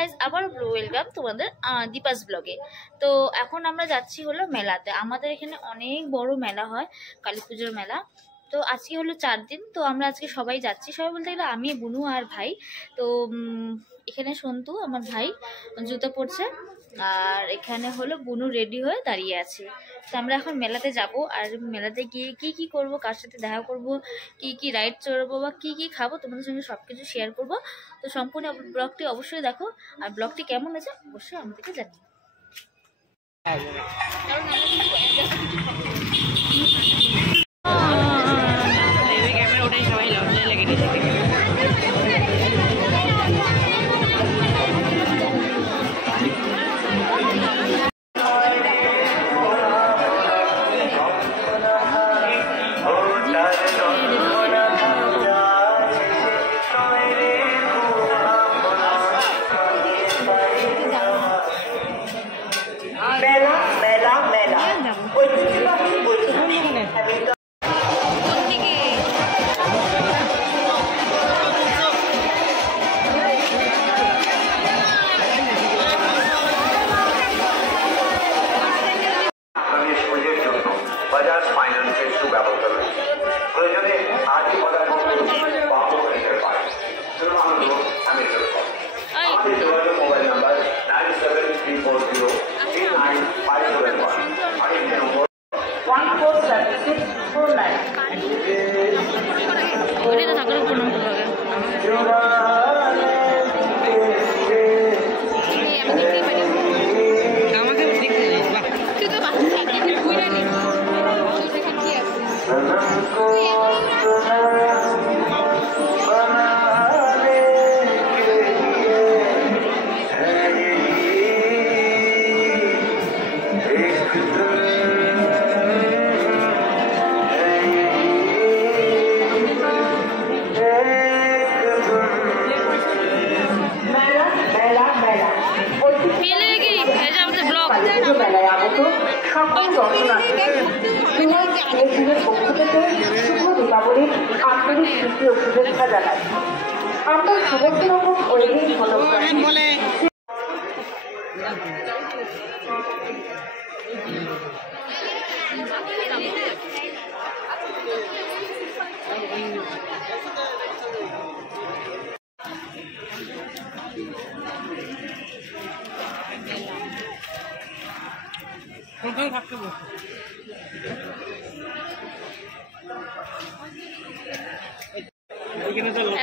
Guys, আবার welcome তোমাদের দীপাস ব্লগে। তো এখন আমরা যাচ্ছি হলো মেলাতে। আমাদের এখানে অনেক বড় মেলা হয়, কালী পুজোর মেলা। তো আজকে হলো 4 দিন। তো আমরা আজকে সবাই যাচ্ছি, সবাই বলতে গেলে আমি, বুনু আর ভাই। তো এখানে সন্তু আমার ভাই জুতো পরছে, আর এখানে হলো বুনু রেডি হয়ে দাঁড়িয়ে আছে। তো আমরা এখন মেলাতে যাব, আর মেলাতে গিয়ে কি করব, কার সাথে দেখা করব, কি রাইড চড়বো বা কি খাবো, তোমাদের সঙ্গে সব কিছু শেয়ার করবো। তো সম্পূর্ণ ব্লগটি অবশ্যই দেখো, আর ব্লগটি কেমন হয়েছে অবশ্যই আমাদেরকে জানিও।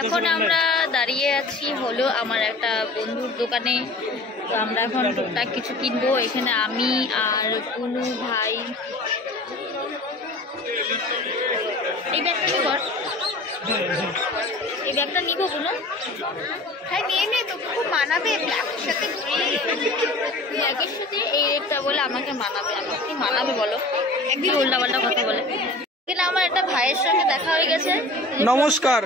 এখন আমরা দাঁড়িয়ে আছি হলো আমার একটা বন্ধুর দোকানে। তো আমরা এখন টুকটাক কিছু কিনবো। এখানে আমি আর কুনু ভাই। এই ব্যাগটা কি কর, এই ব্যাগটা নিবো কুনু? হ্যাঁ নিয়ে নে, তোকে খুব মানাবে ব্ল্যাকের সাথে। ব্ল্যাকের সাথে এই রেটটা বলে আমাকে মানাবে। আমাকে কি মানাবে বলো? একদিন উল্টাপাল্টা কথা বলে। এখানে আমার একটা ভাইয়ের সঙ্গে দেখা হয়ে গেছে। নমস্কার,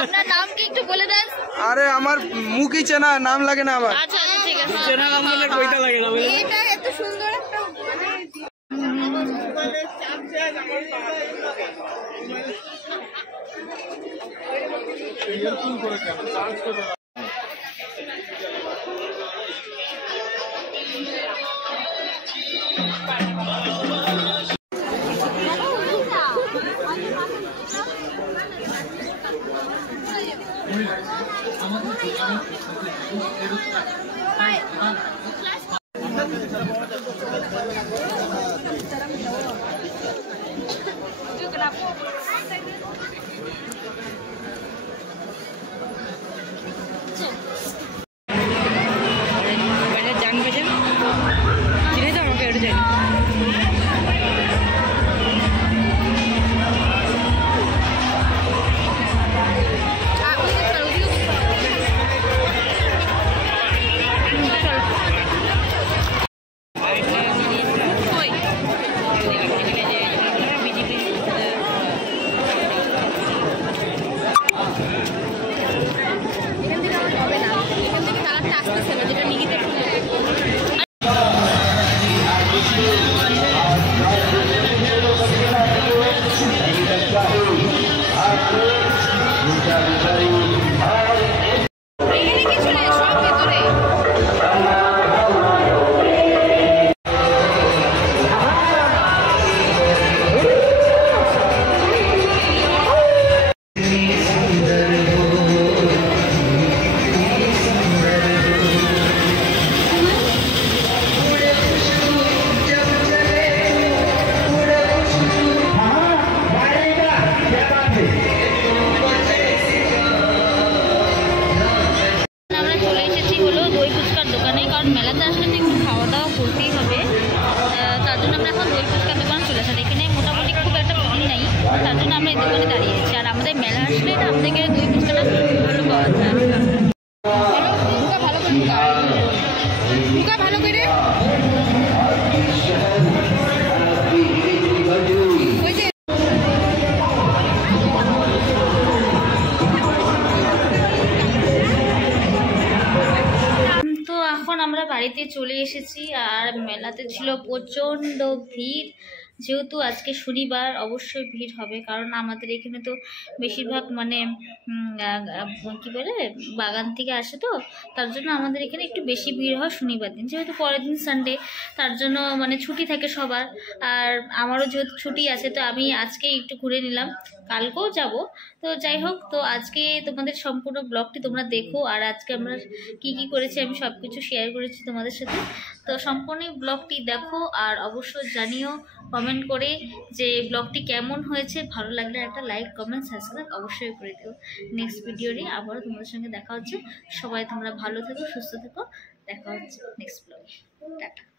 আপনার নাম কি একটু বলে দেন? আরে আমার মুখই চেনা, নাম লাগে না আবার। আচ্ছা ঠিক আছে, চেনা নাম বলে কইটা লাগে না। এটা এত সুন্দর একটা ইয়ারফোন করে কেন চার্জ করে। কারণ মেলাতে আসলে তো একটু খাওয়া দাওয়া করতেই হবে। তার জন্য আমরা এখন দই ফুচকার দোকানে চলে আসি। এখানে মোটামুটি খুব একটা ভিড় নেই, তার জন্য আমরা এই দোকানে দাঁড়িয়েছি। আর আমাদের মেলা আসলে না আমাদের এখানে দই ফুচকাটা ভালো পাওয়া যায়। ভালো করে তো এখন আমরা বাড়িতে চলে এসেছি। আর মেলাতে ছিল প্রচণ্ড ভিড়। যেহেতু আজকে শনিবার অবশ্যই ভিড় হবে, কারণ আমাদের এখানে তো বেশিরভাগ মানে কি বলে বাগান থেকে আসে, তো তার জন্য আমাদের এখানে একটু বেশি ভিড় হয় শনিবার দিন। যেহেতু পরের দিন সানডে, তার জন্য মানে ছুটি থাকে সবার। আর আমারও যেহেতু ছুটি আছে, তো আমি আজকে একটু ঘুরে নিলাম, কালকেও যাব। তো যাই হোক, তো আজকে তোমাদের সম্পূর্ণ ব্লগটি তোমরা দেখো। আর আজকে আমরা কি কি করেছি আমি সব কিছু শেয়ার করেছি তোমাদের সাথে। তো সম্পূর্ণ ব্লগটি দেখো আর অবশ্যই জানিও কমেন্ট করে যে ব্লগটি কেমন হয়েছে। ভালো লাগলে একটা লাইক, কমেন্ট, সাবস্ক্রাইব অবশ্যই করে দিও। নেক্সট ভিডিওতে আবারও তোমাদের সঙ্গে দেখা হচ্ছে। সবাই তোমরা ভালো থেকো, সুস্থ থেকো। দেখা হচ্ছে নেক্সট ব্লগে। টাটা।